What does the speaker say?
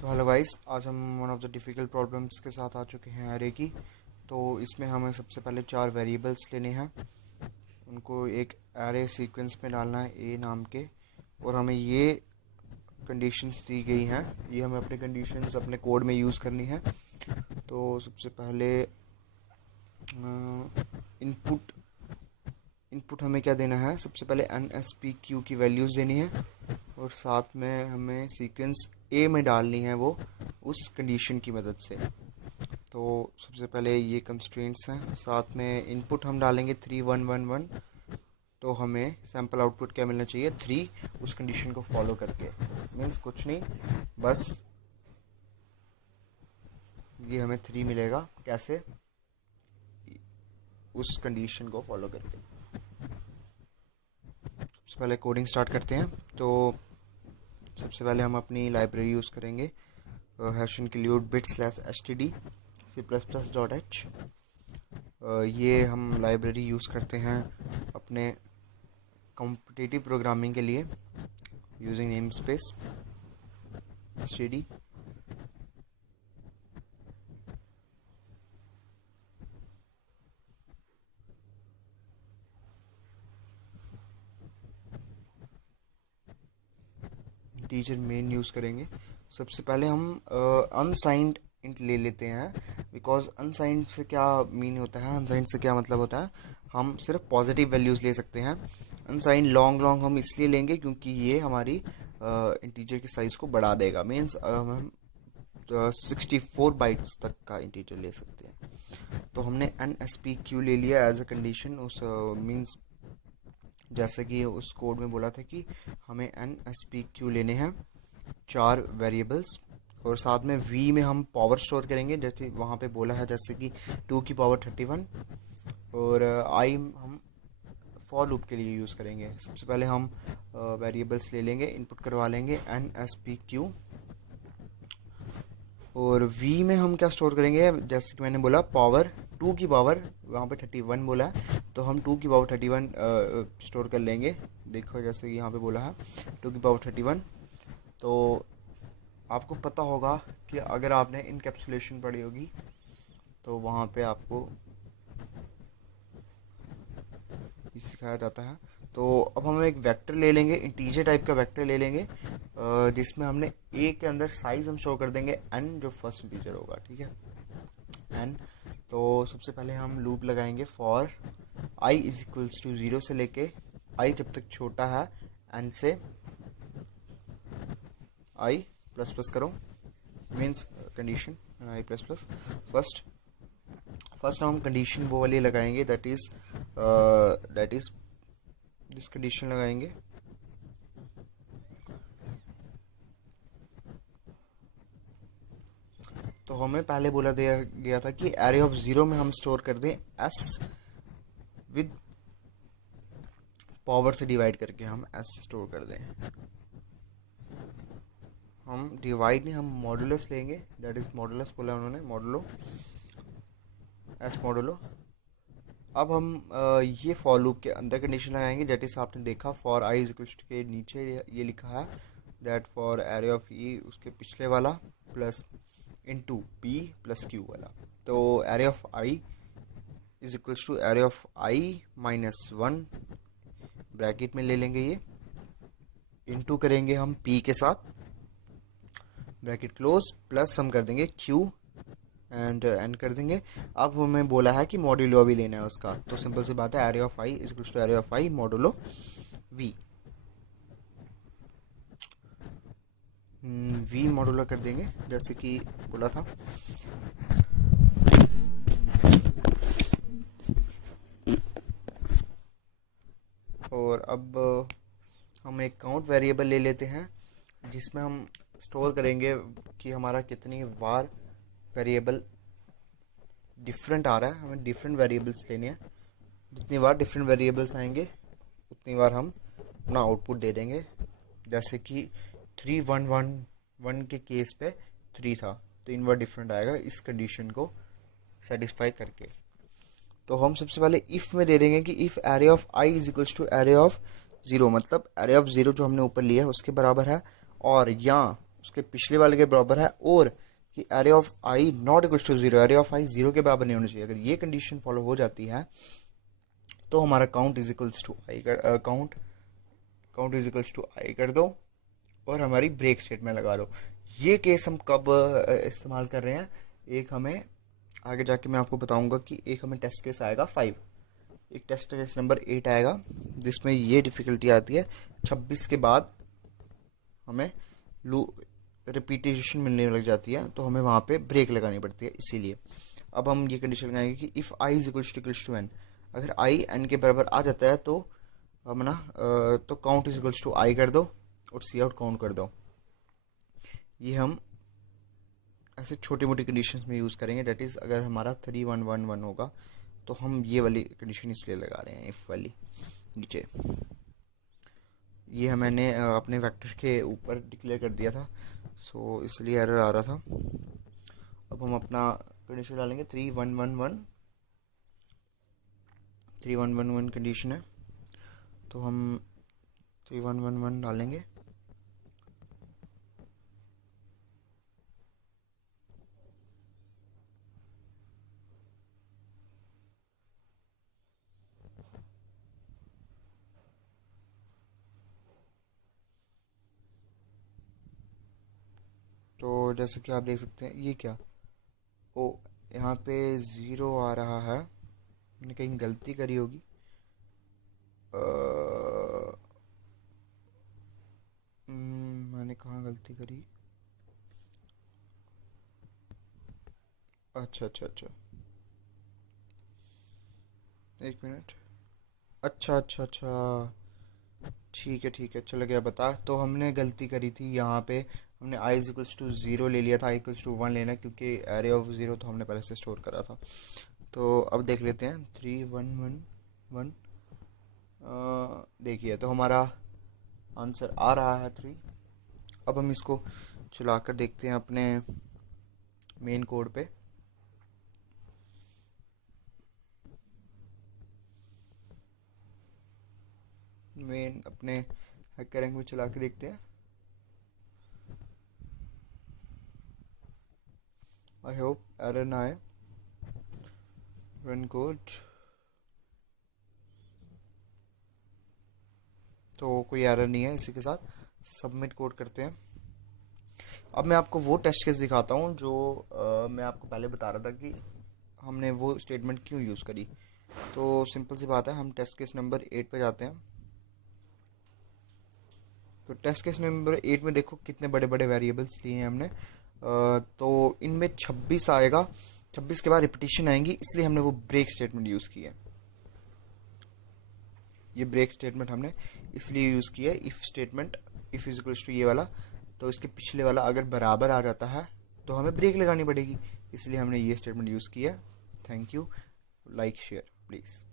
तो hello guys, आज हम one of the difficult problems के साथ आ चुके हैं एरे की। तो इसमें हमें सबसे पहले 4 वेरिएबल्स लेने हैं, उनको एक एरे सीक्वेंस में डालना है ए नाम के, और हमें ये कंडीशंस दी गई हैं। ये हमें अपने कंडीशंस अपने कोड में यूज़ करनी है। तो सबसे पहले इनपुट इनपुट हमें क्या देना है, सबसे पहले NSPQ की वैल्यूज़ देनी है, और साथ में हमें सीक्वेंस ए में डालनी है वो उस कंडीशन की मदद से। तो सबसे पहले ये कंस्ट्रेंट्स हैं, साथ में इनपुट हम डालेंगे 3 1 1 1। तो हमें सैम्पल आउटपुट क्या मिलना चाहिए, 3, उस कंडीशन को फॉलो करके। मीन्स कुछ नहीं, बस ये हमें 3 मिलेगा। कैसे? उस कंडीशन को फॉलो करके। सबसे पहले कोडिंग स्टार्ट करते हैं। तो सबसे पहले हम अपनी लाइब्रेरी यूज़ करेंगे, hash include bit slash std c++.h। ये हम लाइब्रेरी यूज़ करते हैं अपने कॉम्पिटिटिव प्रोग्रामिंग के लिए using name space std। Teacher main use करेंगे। सबसे पहले हम अनसाइंड इंट ले लेते हैं, बिकॉज अनसाइंड से क्या मीन होता है, अनसाइंड से क्या मतलब होता है, हम सिर्फ पॉजिटिव वैल्यूज़ ले सकते हैं। अनसाइंड लॉन्ग लॉन्ग हम इसलिए लेंगे क्योंकि ये हमारी इंटीजर की साइज़ को बढ़ा देगा। मीन्स हम 64 बाइट्स तक का इंटीजर ले सकते हैं। तो हमने NSPQ ले लिया एज अ कंडीशन। उस मीन्स जैसे कि उस कोड में बोला था कि हमें NSPQ लेने हैं 4 वेरिएबल्स, और साथ में V में हम पावर स्टोर करेंगे, जैसे वहाँ पे बोला है, जैसे कि 2 की पावर 31, और I हम फॉर लूप के लिए यूज़ करेंगे। सबसे पहले हम वेरिएबल्स ले लेंगे, इनपुट करवा लेंगे NSPQ, और V में हम क्या स्टोर करेंगे, जैसे कि मैंने बोला पावर 2 की पावर, वहाँ पे 31 बोला है, तो हम 2 की पावर 31 स्टोर कर लेंगे। देखो जैसे कि यहाँ पे बोला है 2 की पावर 31। तो आपको पता होगा कि अगर आपने इनकैप्सुलेशन पढ़ी होगी तो वहाँ पे आपको सिखाया जाता है। तो अब हम एक वेक्टर ले लेंगे, इंटीजर टाइप का वेक्टर ले लेंगे, जिसमें हमने ए के अंदर साइज हम शो कर देंगे n, जो फर्स्ट इंटीजर होगा, ठीक है, n। तो सबसे पहले हम लूप लगाएंगे for i is equals to 0 से लेके i जब तक छोटा है n से i प्लस प्लस करो, means condition i plus plus. First हम कंडीशन वो वाली लगाएंगे, दैट इज दिस कंडीशन लगाएंगे। तो हमें पहले बोला दिया गया था कि एरे ऑफ 0 में हम स्टोर कर दें s विद पावर से डिवाइड करके हम s स्टोर कर दें। हम डिवाइड नहीं, हम मॉडुलस लेंगे, दैट इज मॉडुलस बोला उन्होंने, मॉडुलो, s मॉडुलो। अब हम ये फॉर लूप के अंदर कंडीशन लगाएंगे, दैट इज आपने देखा फॉर i इज इक्वल के नीचे ये लिखा है that for array of e, उसके पिछले वाला plus into p plus q वाला। तो array of i is equals to array of i minus 1 bracket में ले लेंगे, ये इनटू करेंगे हम p के साथ, ब्रैकेट क्लोज, प्लस हम कर देंगे q एंड एंड कर देंगे। अब हमें बोला है कि मॉड्यूलो भी लेना है उसका, तो सिंपल सी बात है, array of i is equals to array of i modulo v। v modulo कर देंगे जैसे कि बोला था। और अब हम एक काउंट वेरिएबल ले लेते हैं, जिसमें हम स्टोर करेंगे कि हमारा कितनी बार वेरिएबल डिफरेंट आ रहा है। हमें डिफरेंट वेरिएबल्स लेने हैं, जितनी बार डिफरेंट वेरिएबल्स आएंगे उतनी बार हम अपना आउटपुट दे देंगे। जैसे कि 3 1 1 1 के केस पे 3 था, तो 3 बार डिफरेंट आएगा इस कंडीशन को सेटिस्फाई करके। तो हम सबसे पहले इफ़ में दे देंगे कि if array of i is equals to array of 0, मतलब एरे ऑफ 0 जो हमने ऊपर लिया है उसके बराबर है, और या उसके पिछले वाले के बराबर है, और कि array of i not equal to zero, array of i zero के बराबर नहीं होना चाहिए। अगर ये कंडीशन फॉलो हो जाती है तो हमारा काउंट इज इक्वल्स टू आई कर काउंट इज इक्वल्स टू आई कर दो और हमारी ब्रेक स्टेट में लगा लो। ये केस हम कब इस्तेमाल कर रहे हैं, एक हमें आगे जाके मैं आपको बताऊंगा कि एक हमें टेस्ट केस आएगा 5, एक टेस्ट केस नंबर 8 आएगा जिसमें ये डिफिकल्टी आती है 26 के बाद हमें रिपीटेशन मिलने लग जाती है, तो हमें वहां पे ब्रेक लगानी पड़ती है। इसीलिए अब हम ये कंडीशन लगाएंगे कि if i is equals to n, अगर आई एन के बराबर आ जाता है तो हम ना तो काउंट इज इक्वल्स टू आई कर दो और सी आउट काउंट कर दो। ये हम ऐसे छोटी मोटी कंडीशंस में यूज़ करेंगे। डेट इज़ अगर हमारा 3 1 1 1 होगा तो हम ये वाली कंडीशन इसलिए लगा रहे हैं, इफ वाली नीचे। ये मैंने अपने वेक्टर के ऊपर डिक्लेयर कर दिया था, सो इसलिए एरर आ रहा था। अब हम अपना कंडीशन डालेंगे 3 1 1 1, 3 1 1 1 कंडीशन है, तो हम 3 1 1 1 डालेंगे। तो जैसे कि आप देख सकते हैं, ये क्या, ओ यहाँ पे ज़ीरो आ रहा है, मैंने कहीं गलती करी होगी। मैंने कहाँ गलती करी, अच्छा अच्छा अच्छा, एक मिनट, अच्छा अच्छा अच्छा, ठीक है चल गया बता। तो हमने गलती करी थी यहाँ पे, हमने आई इज इक्वल्स टू ज़ीरो ले लिया था, आई इक्वल्स टू वन लेना, क्योंकि एरे ऑफ ज़ीरो तो हमने पहले से स्टोर करा था। तो अब देख लेते हैं 3 1 1 1, देखिए तो हमारा आंसर आ रहा है 3। अब हम इसको चलाकर देखते हैं अपने मेन कोड पे। मेन अपने हैकर रैंक में चला के देखते हैं। आई होप एरर ना आए। रन कोड, तो कोई एरर नहीं है। इसी के साथ सबमिट कोड करते हैं। अब मैं आपको वो टेस्ट केस दिखाता हूँ जो मैं आपको पहले बता रहा था कि हमने वो स्टेटमेंट क्यों यूज़ करी। तो सिंपल सी बात है, हम टेस्ट केस नंबर 8 पे जाते हैं। तो टेस्ट केस नंबर 8 में देखो कितने बड़े बड़े वेरिएबल्स लिए हैं हमने। तो इनमें 26 आएगा, 26 के बाद रिपीटिशन आएंगी, इसलिए हमने वो ब्रेक स्टेटमेंट यूज़ की है। ये ब्रेक स्टेटमेंट हमने इसलिए यूज़ किया है। If statement, if is equals to ये वाला, तो इसके पिछले वाला अगर बराबर आ जाता है तो हमें ब्रेक लगानी पड़ेगी, इसलिए हमने ये स्टेटमेंट यूज़ किया। Thank you, like share please.